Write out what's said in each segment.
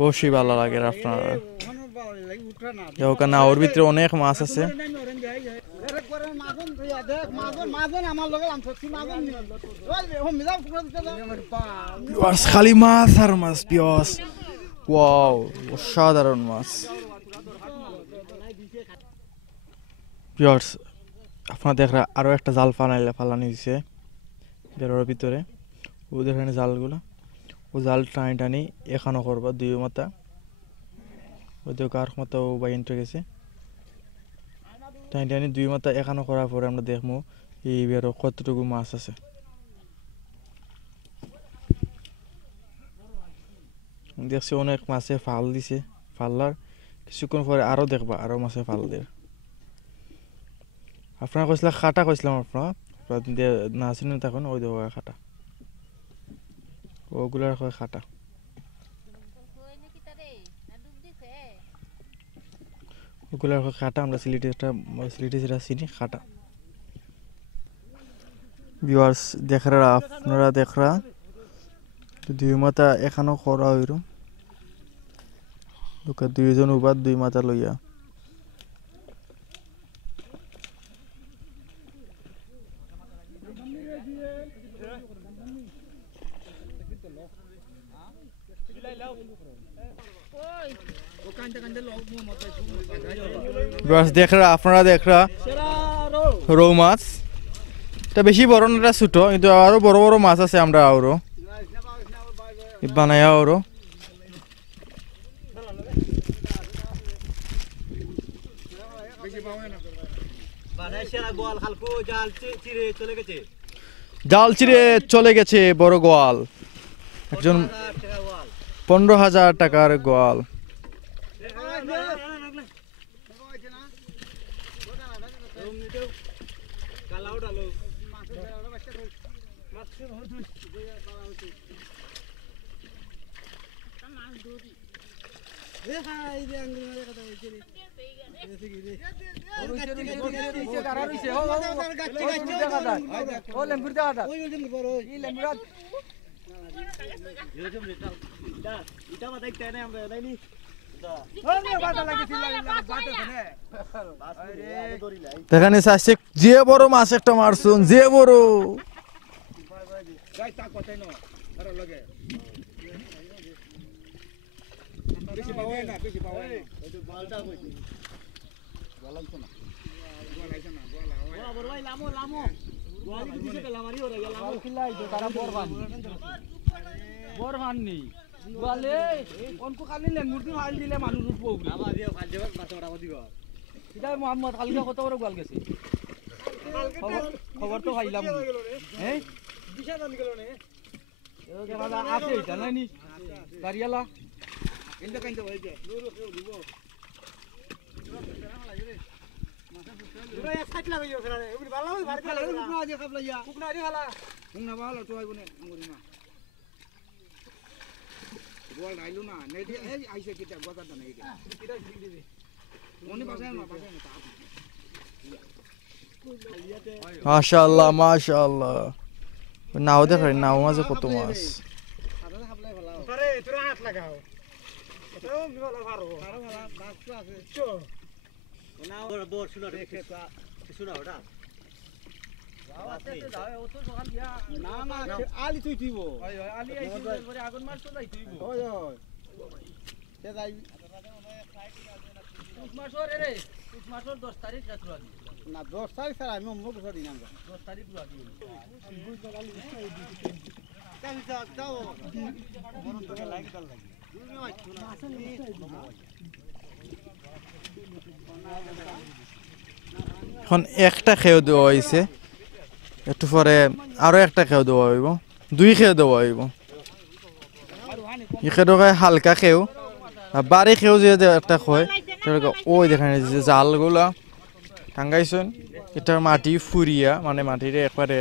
অবশ্যই ভালো লাগে আপনারা ওখানে ওর ভিতরে অনেক মাছ আছে খালি মাছ আর মাছ পিয়াস ওয়াও অসাধারণ মাছ পিয়ার্স আপনার দেখরা আরো একটা জাল ফালানি হয়েছে বেরোর ভিতরে ওদের এখানে জালগুলো ও জাল টানি টানি এখানো করবা দুই মাথা ওদের কার মাথা ও বাইন গেছে টানি টানি দুই মাথা এখানো করার পরে আমরা দেখবো এই বেরো কতটুকু মাছ আছে দেখছি অনেক মাছে ফাল দিছে ফাল্লার কিছুক্ষণ পরে আরো দেখবা আরো মাছে ফাল দিয়ে আপনারা কইছিলা খাটা কইছিলাম আপনারা না চিনি তখন ওই দেবো খাটা ওগুলার কয় খাটা ওগুলার কয় খাটা আমরা সিলেটি যেটা চিনি খাটা ভিউয়ার্স দেখরা আপনারা দেখরা দুই মাথা এখানো করা হইরো দুকা দুইজন উবাদ দুই মাথা লইয়া দেখরা আপনারা দেখরা রৌ মাছ এটা বেশি বড় না ছোট কিন্তু আরো বড় বড় মাছ আছে আমরা আরো বানায়া আরো জাল চিরে চলে গেছে বড় গোয়াল একজন 15,000 টাকার গোয়াল দেখানি চাইছে যে বড় মাছ একটা মারছুন যে বড় মোহাম্মদ কালকে কত বড় গোয়াল গেছে খবর তো পাইলাম হ্যাঁ আছে এটা নাই নি গাড়িয়ালা মাশাআল্লাহ মাশাআল্লাহ নাও দেখো নাও মাঝে কত মাছ আরে তোরা হাত লাগাও এটাও বিবালা পারো আরো ভালো মাছ তো আছে চো নাও বড় শুনা দেখে শুনা ওটা আওয়াজতে যাও ও তো দোকান দিয়া না না আলি তুই দিব ওই ওই আলি আইছি পরে আগুন মার তো যাই তুইব ওই ওই তে যাই মাসর রে মাসর 10 তারিখ রাত লাগি না 10 তারিখ স্যার আমি মুখ ধরি না 10 তারিখ লাগি কাল যাও মন তো লাইক কাল লাগি এখন একটা খেয়ে দেওয়া হয়েছে একটু পরে আরো একটা খেয়ে দেওয়া হইব দুই খেয়ে দেওয়া হইব এই খেয়ে হালকা খেয়েও বাড়ি খেয়েও যে একটা হয় ওই দেখেন যে জালগুলা টাঙ্গাইছেন এটার মাটি ফুরিয়া মানে মাটির একবারে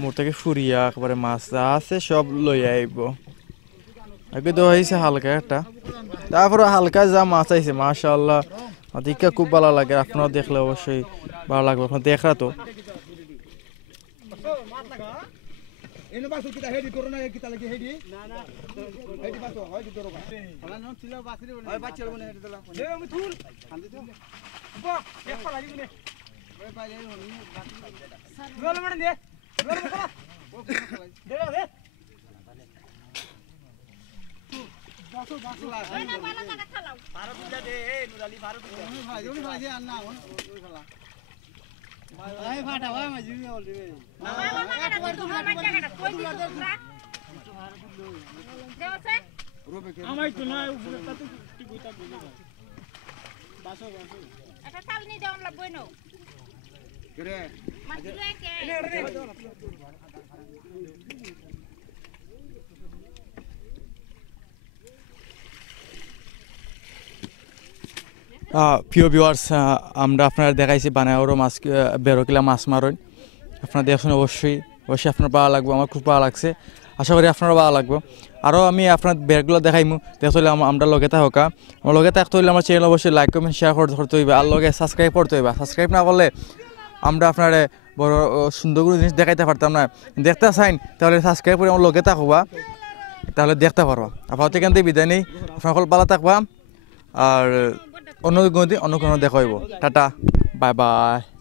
মোর থেকে ফুরিয়া একবারে মাছ যা আছে সব লইয়া আইব আগে দেওয়া হয়েছে হালকা একটা তারপরে হালকা যা মাছ আইছে মাশাআল্লাহ দেখে খুব ভালো লাগে আপনারা দেখলে অবশ্যই ভালো লাগবে আপনার দেখা তো এনে বাসু কিটা হেডি করো না কিটা লাগি হেডি না না হেডি বাসু হয় দি করো ফলা নন ছিল বাসরি বলে হয় বাচ্চা বলে হেডি দিলা দে আমি তুল আনতে তো বাহ এক পা লাগি নে ওই পা যাই হনি বাসরি রোল মানে দে রোল করা ও দে দে বাসু বাসু ওই না বালা টাকা খালাও ফারো দুটা দে এ নুরালি ফারো দুটা ভাই ওই ভাই যে আন্না ওই ফলা ভাই ফাটা ভাই মা জিবি বল দিবে না টাকা তো আমার টাকাটা কই দিছ তোমরা দেওছে আমাই তো না উপরে তা তো ঠিক হইতা বলে বাসো বাসো এটা চাল নি দাও আমরা বইনো করে মাছ লেকে প্রিয় ভিউয়ার্স আমরা আপনারা দেখাইছি বানাওরো মাছ বেরোকিলা মাছ মারণ আপনারা দেখুন অবশ্যই অবশ্যই আপনার ভালো লাগবে আমার খুব ভালো লাগছে আশা করি আপনারও ভালো লাগবে আরও আমি আপনার বেরগুলো দেখাইমু দেখতে হলে আমরা লগে থাকা আমার লগে থাকতে হলে আমার চ্যানেল অবশ্যই লাইক কমেন্ট শেয়ার করতে হইবে আর লগে সাবস্ক্রাইব করতে হইবে সাবস্ক্রাইব না করলে আমরা আপনার বড় সুন্দর কোনো জিনিস দেখাইতে পারতাম না দেখতে চাইন তাহলে সাবস্ক্রাইব করে আমার লগে থাকবা তাহলে দেখতে পারবা আপাতত এখান থেকে বিদায় নেই আপনার সকল ভালো থাকবা আর অন্য কোনো দেখা হইব টাটা বাই বাই